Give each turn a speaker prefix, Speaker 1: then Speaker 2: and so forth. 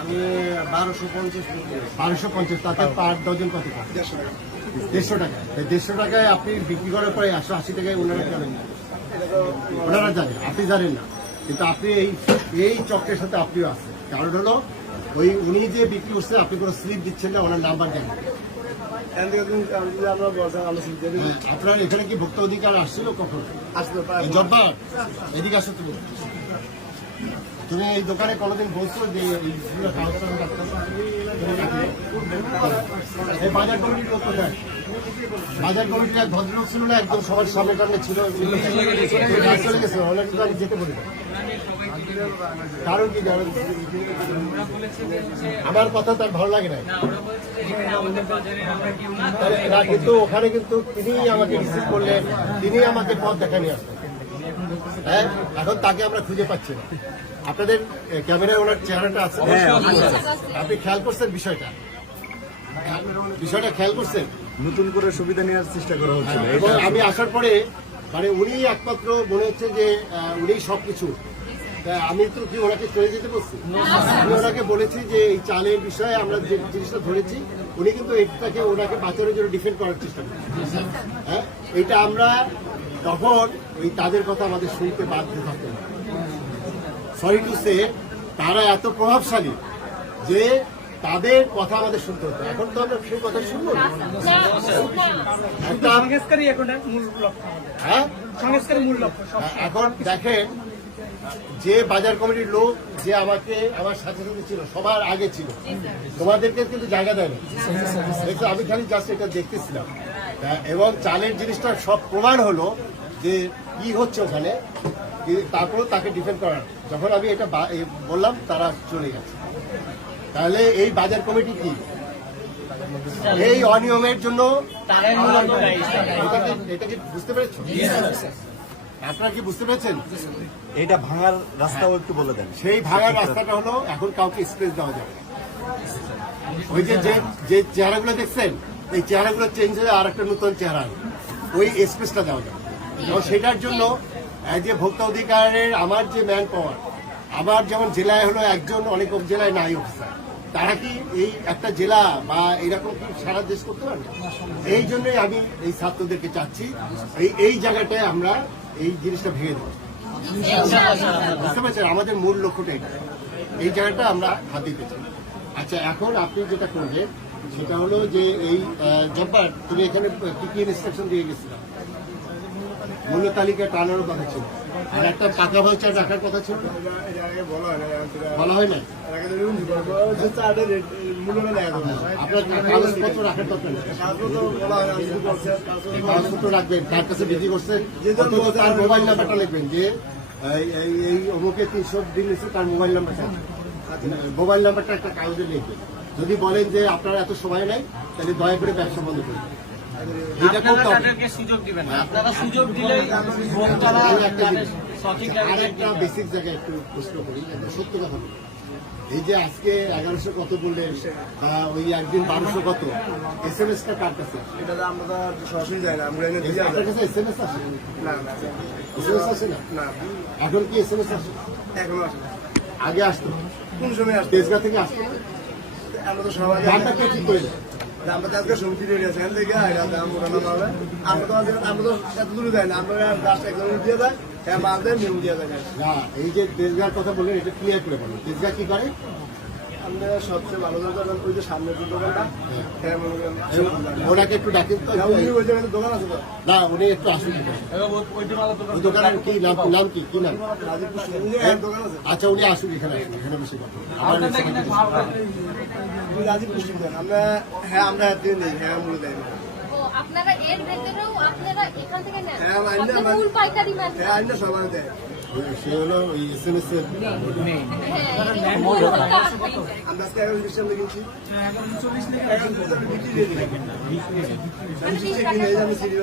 Speaker 1: আমি বারোশো পঞ্চাশ
Speaker 2: বারোশো পঞ্চাশ তাতে পার ডজন কত টাকা?
Speaker 1: দেড়শো টাকা।
Speaker 2: দেড়শো টাকায় আপনি বিক্রি করার পরে একশো আশি টাকায় ওনারা জানেন না। ওনারা জানেন আপনি জানেন না। কিন্তু আপনি এই এই চক্রের সাথে আপনিও আছেন। কারণ হলো ওই উনি যে বিক্রি করছেন আপনি কোনো স্লিপ দিচ্ছেন না ওনার নাম্বার দেন। হ্যাঁ, আপনার এখানে কি ভোক্তা অধিকার আসছিল কখন? জব্বার? এদিকে আসো তুমি। তুমি এই দোকানে কোনোদিন বলছো যে বাজার কমিটির এক ভদ্রলোক ছিল না একদম সবার সামনে টামনে ছিল চলে গেছে আমি যেতে বলি কারণ কি জানেন? আমার কথা তার ভালো লাগে না কিন্তু ওখানে কিন্তু তিনি আমাকে রিসিভ করলেন তিনি আমাকে পথ দেখা নিয়ে আসলেন হ্যাঁ এখন তাকে আমরা খুঁজে পাচ্ছি না। আপনাদের ক্যামেরায় ওনার চেহারাটা আছে। আপনি খেয়াল করছেন বিষয়টা? বিষয়টা খেয়াল করছেন?
Speaker 3: নতুন করে সুবিধা নেওয়ার চেষ্টা করা হচ্ছে।
Speaker 2: এবং আমি আসার পরে মানে উনি একমাত্র মনে হচ্ছে যে উনি সবকিছু। আমি তো কি ওনাকে চলে যেতে বলছি? আমি ওনাকে বলেছি যে এই চালের বিষয়ে আমরা যে জিনিসটা ধরেছি উনি কিন্তু এটাকে ওনাকে বাঁচানোর জন্য ডিফেন্ড করার চেষ্টা করছেন। হ্যাঁ এটা আমরা তখন ওই তাদের কথা আমাদের শুনতে বাধ্য থাকতে সরি টু সে তারা এত প্রভাবশালী যে তাদের কথা আমাদের শুনতে হতো এখন তো আমরা সেই কথা শুনব না।
Speaker 4: এখন মূল লক্ষ্য
Speaker 2: হ্যাঁ?
Speaker 4: সংস্কারের মূল
Speaker 2: এখন দেখেন যে বাজার কমিটির লোক যে আমাকে আমার সাথে সাথে ছিল সবার আগে ছিল। তোমাদেরকে কিন্তু জায়গা দেয় না। আমি খালি জাস্ট এটা দেখতেছিলাম। এবং চালের জিনিসটা সব প্রমাণ হলো যে কি হচ্ছে ওখানে তারপরেও তাকে ডিফেন্ড করার যখন আমি এটা বললাম তারা চলে গেছে। তাহলে এই বাজার কমিটি কি? এই অনিয়মের জন্য এটা কি- বুঝতে পেরেছ? আপনারা কি বুঝতে পেরেছেন?
Speaker 3: এটা ভাঙার রাস্তাও একটু বলে দেন।
Speaker 2: সেই ভাঙার রাস্তাটা হলো এখন কাউকে স্পেস দেওয়া যাবে ওই যে চেহারাগুলো দেখছেন এই চেহারাগুলো চেঞ্জ হয়ে আর একটা নতুন চেহারা ওই স্পেসটা দেওয়া যাবে। এবং সেটার জন্য যে ভোক্তা অধিকারের আমার যে ম্যান পাওয়ার আমার যেমন জেলায় হলো একজন অনেক জেলায় নাই অফিসার তারা কি এই একটা জেলা বা এরকম কি সারা দেশ করতে পারবে? এই জন্যই আমি এই ছাত্রদেরকে চাচ্ছি এই এই জায়গাটায় আমরা এই জিনিসটা ভেঙে দেবো। বুঝতে পারছেন? আমাদের মূল লক্ষ্যটা এটা। এই জায়গাটা আমরা হাত পেয়েছি। আচ্ছা এখন আপনি যেটা করলেন, সেটা হলো যে এই জব্বার, তুমি এখানে কি কি ইনস্ট্রাকশন দিয়ে গেছিলাম মূল্য তালিকা টানারও কথা ছিল। আর একটা পাকা ভাউচার রাখার কথা ছিল।
Speaker 1: বলা হয় না?
Speaker 2: তার মোবাইল মোবাইল নাম্বারটা একটা কাগজে লিখবেন। যদি বলেন যে আপনার এত সময় নাই, তাহলে দয়া করে ব্যবসা বন্ধ করুন। এটা করতে হবে।
Speaker 4: সুযোগ দিবেন আপনারা সুযোগ দিলেই ভোক্তারা
Speaker 2: আর একটা
Speaker 4: তাদের
Speaker 2: জিনিস,
Speaker 4: সঠিক
Speaker 2: আর বেসিক জায়গায় একটু প্রশ্ন করি একটা সত্য কথা বলি। এই যে আজকে এগারোশো কত বললেন বা ওই একদিন বারোশো কত? এস এম এসটা কার কাছে?
Speaker 1: এটা তো আমরা তো সরাসরি যাই না আমরা
Speaker 2: আপনার কাছে এস এম এস আসে?
Speaker 1: না না
Speaker 2: এস এম এস আসে না?
Speaker 1: না।
Speaker 2: এখন কি এস এম এস আসে?
Speaker 1: এখনও আসে
Speaker 2: আগে আসতো।
Speaker 1: কোন সময় আসবে
Speaker 2: তেজগা থেকে আসতো
Speaker 1: আমরা তো সবাই
Speaker 2: ঠিক করে?
Speaker 1: আমরা তো আজকে সমিতি রেডি আছে এখান থেকে আমরা তো আমরা তো এত দূরে যাই না, আমরা লাস্ট একজন দিয়ে যায় হ্যাঁ মাল দেয় মেমু দিয়ে যায়
Speaker 2: না, এই যে দেশগার কথা বললেন, এটা ক্লিয়ার করে বলুন? দেশগা কি করে?
Speaker 1: আমরা সবচেয়ে ভালো দোকান ওই যে সামনের যে দোকানটা। হ্যাঁ
Speaker 2: এই ওনাকে একটু ডাকেন তো।
Speaker 1: হ্যাঁ, উনি ওই জায়গায় দোকান আছে তো।
Speaker 2: না উনি একটু আসুন ওই দোকানের কি নাম নাম কি? কি নাম?
Speaker 1: রাজীবপুর সঙ্গে হ্যাঁ, দোকান আছে।
Speaker 2: আচ্ছা উনি আসুন এখানে আসুন, এখানে বেশি কথা। আমার
Speaker 1: দেন হ্যাঁ আমরা দিয়ে নেই হ্যাঁ মূল্য দেয়
Speaker 5: আপনারা এর ভেতরেও আপনারা এখান থেকে নেন?
Speaker 1: হ্যাঁ, হ্যাঁ আইনা সবাই দেয়।
Speaker 2: সে হলো ওই এস এম এস এর।
Speaker 1: আমরা আজকে এগারো লিটার আমরা কিনছি আমি সিটি